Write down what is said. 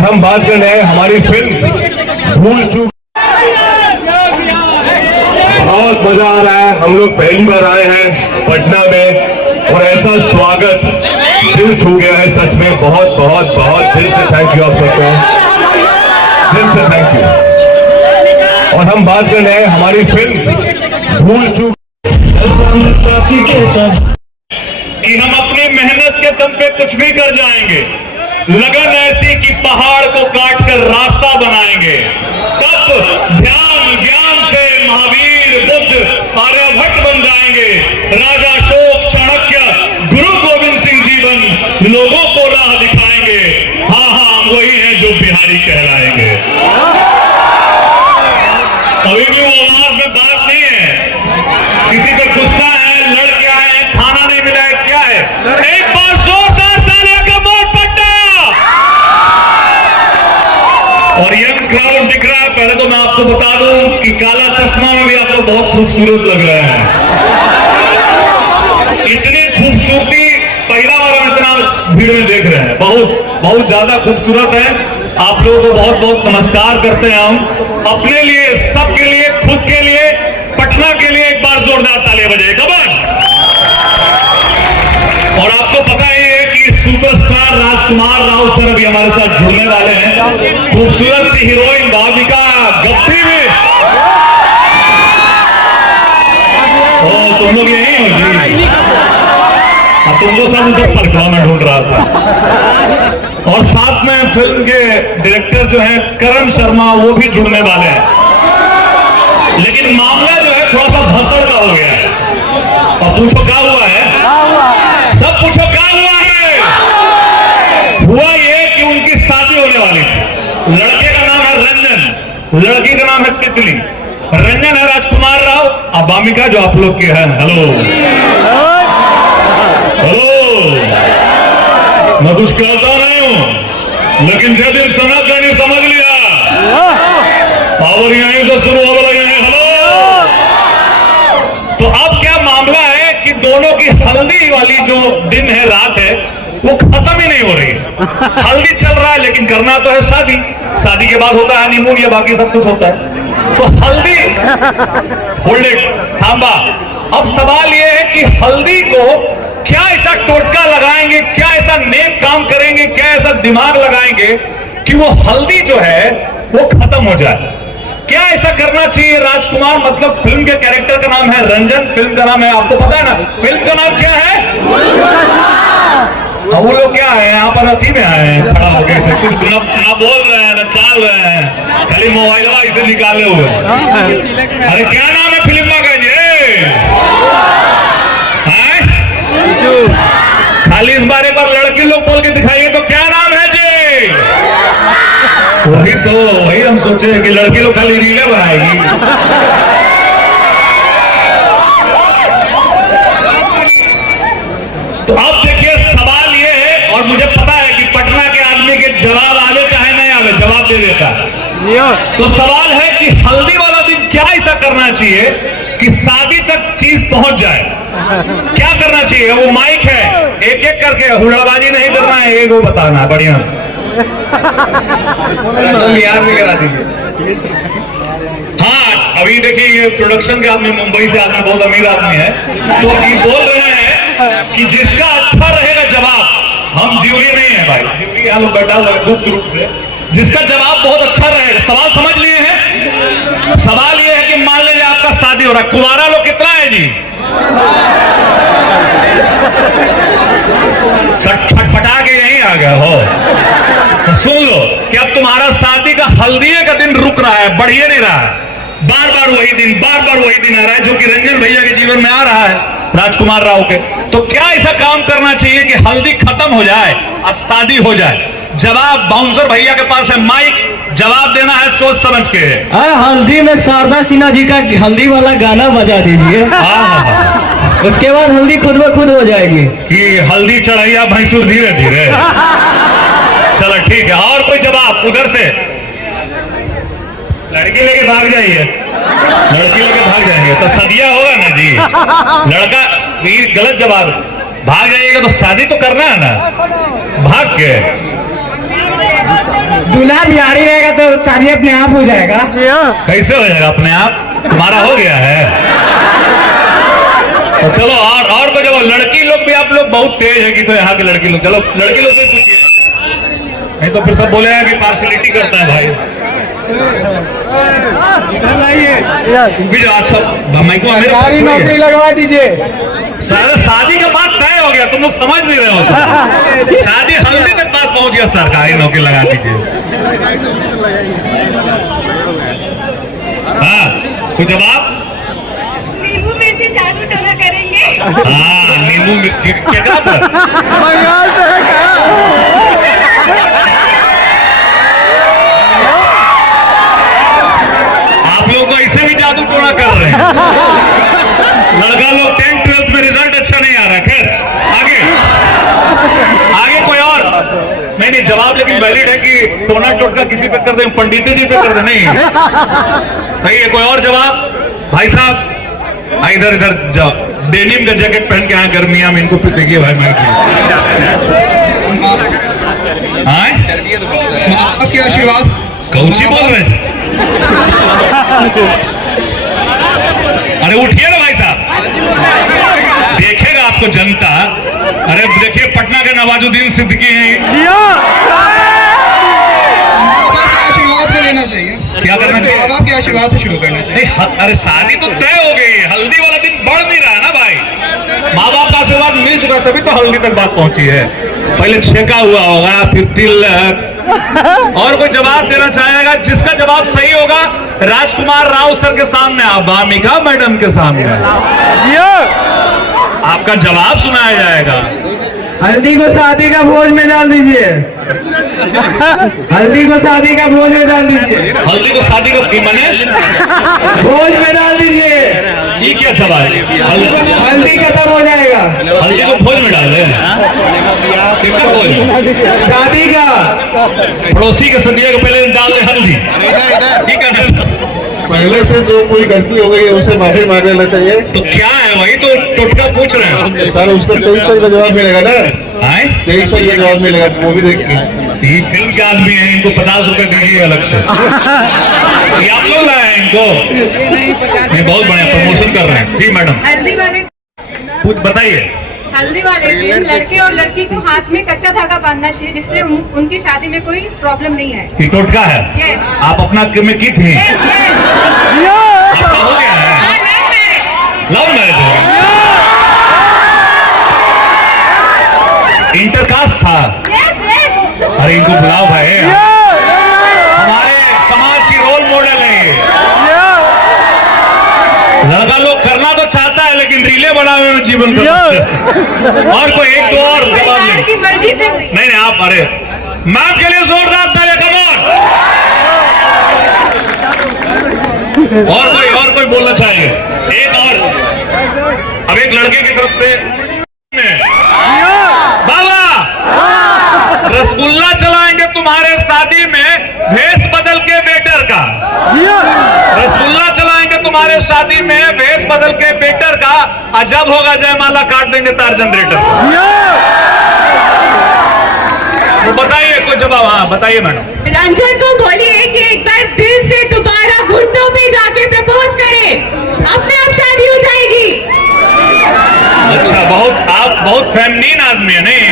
और हम बात कर रहे हैं हमारी फिल्म भूल चूक। बहुत मजा आ रहा है, हम लोग पहली बार आए हैं पटना में और ऐसा स्वागत दिल छू गया है। सच में बहुत बहुत बहुत दिल से थैंक यू आप सबको, दिल से थैंक यू। और हम बात कर रहे हैं हमारी फिल्म भूल चूक कि हम अपनी मेहनत के दम पे कुछ भी कर जाएंगे। लगन ऐसी कि पहाड़ को काट कर रास्ता बनाएंगे। तब ध्यान ज्ञान से महावीर बुद्ध आर्यभट्ट बन जाएंगे। राजा अशोक चाणक्य गुरु गोविंद सिंह जी बन लोगों को राह दिखाएंगे। हाँ हाँ, वही हैं जो बिहारी कहलाएंगे। अभी भी वो आवाज में बात नहीं है, किसी पे गुस्सा है, लड़ के आए हैं, खाना नहीं मिला है, क्या है? एक बार जोरदार तालियां का मोड़ पट्टा। और यंग क्राउड दिख रहा है। पहले तो मैं आपको बता दूं कि काला चश्मा में भी आप लोग बहुत खूबसूरत लग रहे हैं। इतनी खूबसूरती पहला बार हम इतना भीड़ में देख रहे हैं। बहुत बहुत ज्यादा खूबसूरत है। आप लोगों को बहुत बहुत नमस्कार करते हैं हम अपने लिए, सबके लिए, खुद के लिए, पटना के लिए। एक बार जोरदार तालियां बजाइए, कमान। और आपको पता ही है कि सुपरस्टार राजकुमार राव सर अभी हमारे साथ जुड़ने वाले हैं। खूबसूरत सी हीरोइन भाविका गप्पी भी। ओ, तुम लोग यही हो जी? तुमको सब उधर परखा में ढूंढ रहा था। और साथ में फिल्म के डायरेक्टर जो है करण शर्मा, वो भी जुड़ने वाले हैं। लेकिन मामला जो है थोड़ा सा भसड़ का हो गया है। और पूछो क्या हुआ है? सब पूछो क्या हुआ है? हुआ ये कि उनकी शादी होने वाली थी। लड़के का नाम है रंजन, लड़की का नाम है तितली। रंजन है राजकुमार राव, अबामिका जो आप लोग के हैं। हेलो हेलो, मैं कुछ कहता नहीं हूं, लेकिन जो दिन समझ गए समझ लिया। पावर यहीं से शुरू हो गया। हेलो, तो अब क्या मामला है कि दोनों की हल्दी वाली जो दिन है, रात है, वो खत्म ही नहीं हो रही है। हल्दी चल रहा है लेकिन करना तो है शादी। शादी के बाद होता है हनीमून, या बाकी सब कुछ होता है। तो हल्दी होल्ड इट, थांबा। अब सवाल यह है कि हल्दी को क्या ऐसा टोटका लगाएंगे, क्या ऐसा नेक काम करेंगे, क्या ऐसा दिमाग लगाएंगे कि वो हल्दी जो है वो खत्म हो जाए। क्या ऐसा करना चाहिए? राजकुमार मतलब फिल्म के कैरेक्टर का नाम है रंजन, फिल्म का नाम है, आपको पता है ना फिल्म का नाम क्या है? वो लोग क्या है यहाँ पर अथी में आए हैं, खड़ा हो गए, कुछ ना बोल रहे हैं ना चाल रहे हैं, खाली मोबाइल इसे निकाले हुए। अरे क्या नाम है फिल्म का? खाली इस बारे पर लड़की लोग बोल के दिखाइए तो क्या नाम है जी? वही हम सोचे कि लड़की लोग खाली रीले बनाएगी। तो अब देखिए सवाल ये है, और मुझे पता है कि पटना के आदमी के जवाब आवे चाहे नहीं आवे, जवाब दे देता। तो सवाल है कि हल्दी वाला दिन क्या ऐसा करना चाहिए कि शादी तक चीज पहुंच जाए? क्या करना चाहिए? वो माइक है, एक एक करके हुड़ाबाजी नहीं करना है, एक वो बताना है बढ़िया से। याद भी करा दीजिए। हाँ, अभी देखिए ये प्रोडक्शन के आदमी, मुंबई से आदमी, बहुत अमीर आदमी है, तो ये बोल रहे हैं कि जिसका अच्छा रहेगा जवाब, हम ज्यूरी नहीं है भाई, ज्यूरी यहाँ लोग बैठा हुआ है गुप्त रूप से, जिसका जवाब बहुत अच्छा रहेगा। सवाल समझ लिए हैं? सवाल ये है कि मान लीजिए आपका शादी हो रहा है, कुंवारा लोग कितना है जी? छटपटा के यहीं आ गए हो तो सुन लो कि अब तुम्हारा शादी का हल्दी का दिन रुक रहा है, बढ़िए नहीं रहा है। बार बार वही दिन आ रहा है, जो कि रंजन भैया के जीवन में आ रहा है, राजकुमार राव के। तो क्या ऐसा काम करना चाहिए कि हल्दी खत्म हो जाए और शादी हो जाए? जवाब बाउंसर भैया के पास है माइक, जवाब देना है सोच समझ के। हल्दी में शारदा सिन्हा जी का हल्दी वाला गाना बजा दीजिए। उसके बाद हल्दी खुद ब खुद हो जाएगी। कि हल्दी चढ़ैया भैंसुर धीरे धीरे। चलो ठीक है, और कोई जवाब उधर से? लड़की लेके भाग जाइए, लड़की लेके भाग जाएंगे तो सदिया होगा ना जी। लड़का ये गलत जवाब, भाग जाइएगा तो शादी तो करना है ना, भाग के दूल्हा बिहारी रहेगा तो शादी अपने आप हो जाएगा। कैसे हो जाएगा अपने आप? तुम्हारा हो गया है तो चलो। और तो जब लड़की लोग भी, आप लोग बहुत तेज है कि तो यहाँ की लड़की लोग, चलो लड़की लोग से पूछिए, नहीं तो फिर सब बोलेगा कि पार्शलिटी करता है भाई। भी जो आज सब को नौकरी लगवा दीजिए। सर शादी का बात तय हो गया, तुम लोग समझ नहीं रहे हो सर। शादी हल्दी तक बात पहुंच गया, सरकारी नौकरी लगा दीजिए। हाँ कुछ जवाब? नींबू मिर्ची जादू टोना करेंगे। हाँ नींबू मिर्ची क्या पर? आप लोग तो ऐसे भी जादू टोना कर रहे हैं। लड़का लोग 10th 12th में रिजल्ट अच्छा नहीं आ रहा है। खैर आगे कोई और नहीं जवाब लेकिन वैलिड है कि टोना टोटका किसी पे कर दे, पंडित जी पे कर दे, नहीं सही है। कोई और जवाब? भाई साहब इधर इधर जाओ, डेनिम का जैकेट पहन के आए गर्मियां में, इनको देखिए भाई माइक आपके आशीर्वाद। कौची बोल रहे हैं? अरे उठिए ना भाई साहब, देखेगा आपको जनता। अरे देखिए पटना के नवाजुद्दीन सिद्दीकी हैं। आशीर्वाद से लेना चाहिए। क्या करना चाहिए? आपके आशीर्वाद से शुरू करना चाहिए। अरे शादी तो तय हो गई है, हल्दी वाला दिन बढ़ नहीं रहा ना भाई। माँ बाप का आशीर्वाद मिल चुका तभी तो हल्दी तक बात पहुंची है। पहले छेका हुआ होगा, फिर तिलक। और कोई जवाब देना चाहेगा? जिसका जवाब सही होगा राजकुमार राव सर के सामने, अवामिका मैडम के सामने आपका जवाब सुनाया जाएगा। हल्दी को शादी का भोज में डाल दीजिए। हल्दी को शादी का भोज में डाल दीजिए। हल्दी को शादी का मने भोज में डाल दीजिए। ये क्या सवाल? हल्दी खत्म हो जाएगा। हल्दी को भोज में डाल दे? कितना भोज? शादी का। पड़ोसी के सदिया के पहले डाल दे हल्दी। ठीक है, पहले से जो कोई गलती हो गई है उसे माफी मांग लेना चाहिए। तो क्या है वही तो टोटका पूछ रहे हैं। सर उसको 23 तारीख का जवाब मिलेगा ना? आए 23 तारीख का जवाब मिलेगा, वो भी देखिए। ये फिल्म के आदमी है, इनको 50 रुपए दीजिए अलग से। ये आप लोग लाए हैं इनको? ये बहुत बढ़िया प्रमोशन कर रहे हैं। जी मैडम हल्दी वाले कुछ बताइए। हल्दी वाले दिन लड़के और लड़की को हाथ में कच्चा धागा बांधना चाहिए, जिससे उनकी शादी में कोई प्रॉब्लम नहीं है। ये टोटका है? Yes. आप अपना में की थी? आपका हो गया है? लव मैरिज हो गया? इंटरकास्ट था? अरे इनको बुलाओ भाई, हमारे समाज की रोल मॉडल है ये। लड़का लोग करना तो चाहता है लेकिन रीले बना हुए जीवन का। और कोई एक दो और जवाब सरकार की मर्जी से हुई। नहीं आप अरे मैम के लिए जोरदार तालियां कमोन। और कोई बोलना चाहिए? एक और, अब एक लड़के की तरफ से बाबा रसगुल्ला चलाएंगे तुम्हारे शादी में भेष बदल के वेटर का। रसगुल्ला चलाएंगे तुम्हारे शादी में भेष बदल के वेटर का, और जब होगा जयमाला काट देंगे तार जनरेटर। तो बताइए कोई जवाब? हाँ बताइए मैडम। रंजन को बोलिए कि एक बार दिल से दोबारा घुटनों पे जाके प्रपोज करे, अपने आप शादी हो जाएगी। अच्छा, आप बहुत फेमिनिन आदमी है नहीं?